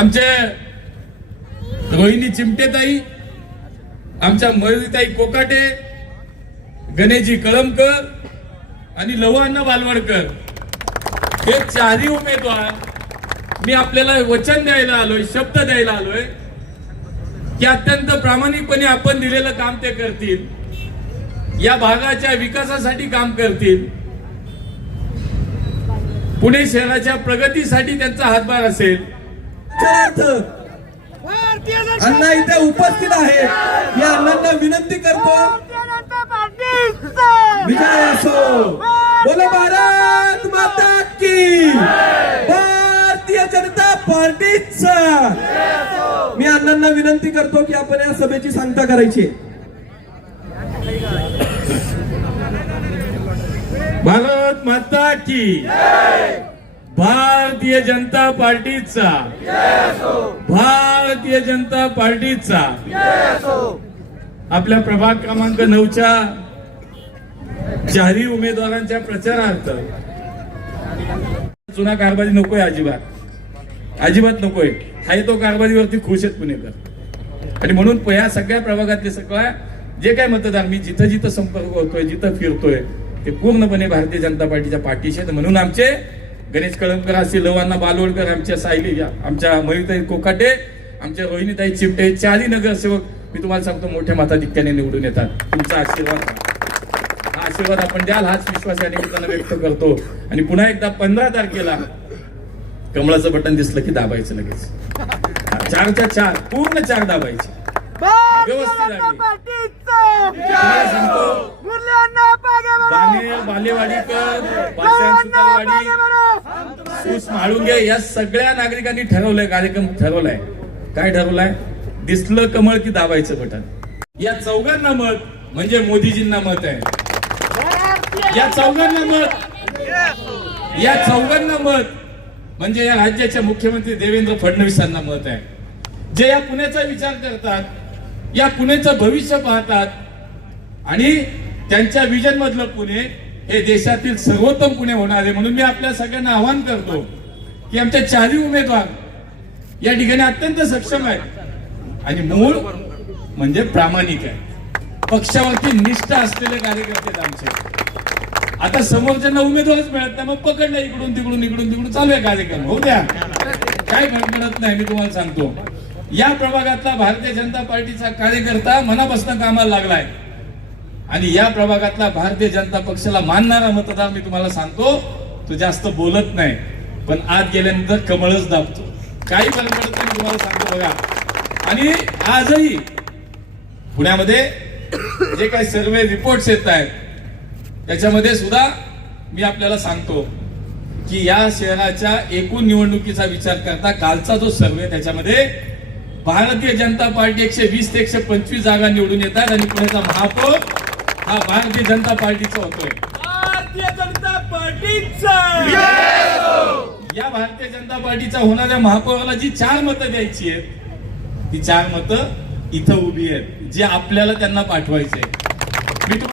आमचे रोहिणी चिमटेताई, आमच्या मयुरीताई कोकाटे, गणेशजी कळमकर आणि लवअण्णा बालवडकर हे चारही उमेदवार मी आपल्याला वचन द्यायला आलोय, शब्द द्यायला आलोय की अत्यंत प्रामाणिकपणे आपण दिलेलं काम ते करतील, या भागाच्या विकासासाठी काम करतील, पुणे शहराच्या प्रगतीसाठी त्यांचा हातभार असेल. अण्णा इथे उपस्थित आहे. या अण्णांना विनंती करतो, विजय असो. बोलो भारत माता की, भारतीय जनता पार्टीचा. मी अण्णांना विनंती करतो की आपण या सभेची सांगता करायची. भारत माता की, भारतीय जनता पार्टीचा, भारतीय जनता पार्टीचा. आपल्या प्रभाग क्रमांक 9च्या चारही उमेदवारांच्या प्रचारार्थ जुना कारभारी नकोय, अजिबात नकोय. हाय तो कारभारीवरती खुश आहेत पुणेकर. आणि म्हणून या सगळ्या प्रभागातले सगळ्या जे काय मतदार मी जिथं जिथं संपर्क होतोय, जिथं फिरतोय, ते पूर्णपणे भारतीय जनता पार्टीच्या पाठीशी आहेत. म्हणून आमचे गणेश कळमकर असतील, लवअण्णा बालवडकर, आमच्या सायली, आमच्या मयुरीताई कोकाटे, आमच्या रोहिणीताई चिमटे, चारही नगरसेवक मी तुम्हाला सांगतो मोठ्या मताधिक्याने निवडून येतात. तुमचा आशीर्वाद, हा आशीर्वाद आपण द्याल हाच विश्वास या निमित्तानं व्यक्त करतो. आणि पुन्हा एकदा 15 तारखेला कमळाचं बटन दिसलं की दाबायचं लगेच. 4च्या 4 पूर्ण 4 दाबायचे व्यवस्थित. बालेवाडीकर, म्हाळुंगे या सगळ्या नागरिकांनी ठरवलंय, कार्यक्रम ठरवलाय. काय ठरवलाय? दिसलं कमळ की दाबायचं बटन. या चौघांना मत म्हणजे मोदीजींना मत आहे. या चौघांना मत म्हणजे या राज्याच्या मुख्यमंत्री देवेंद्र फडणवीसांना मत आहे, जे या पुण्याचा विचार करतात, या पुण्याचं भविष्य पाहतात आणि त्यांच्या विजन मधलं पुणे हे देशातील सर्वोत्तम पुणे होणार आहे. म्हणून मी आपल्या सगळ्यांना आवाहन करतो की आमच्या चारही उमेदवार या ठिकाणी अत्यंत सक्षम आहेत आणि मूळ म्हणजे प्रामाणिक आहे, पक्षावरती निष्ठा असलेले कार्यकर्ते आहेत आमचे. आता समोरच्यांना उमेदवारच मिळत नाही, मग पकडलं इकडून तिकडून चालू आहे कार्यक्रम. होऊ द्या, काय मिळत नाही. मी तुम्हाला सांगतो, या प्रभागातला भारतीय जनता पार्टीचा कार्यकर्ता मनापासून कामाला लागलाय आणि या प्रभागातला भारतीय जनता पक्षाला मानणारा मतदार मी तुम्हाला सांगतो, तो जास्त बोलत नाही पण आत गेल्यानंतर कमळच दाबतो. काही फरक पडत नाही, तुम्हाला सांगतो बघा. आणि आजही पुण्यामध्ये जे काही सर्वे रिपोर्ट्स येत आहेत त्याच्यामध्ये सुद्धा मी आपल्याला सांगतो की या शहराच्या एकूण निवडणुकीचा विचार करता कालचा जो सर्वे त्याच्यामध्ये भारतीय जनता पार्टी 120 ते 125 जागा निवडून येतात आणि पुण्याचा महापौर हा भारतीय जनता पार्टीचा होतोय. भारतीय जनता पार्टीचा. या भारतीय जनता पार्टीचा होणाऱ्या महापौराला जी 4 मतं द्यायची आहेत, ती 4 मतं इथं उभी आहेत, जे आपल्याला त्यांना पाठवायचे.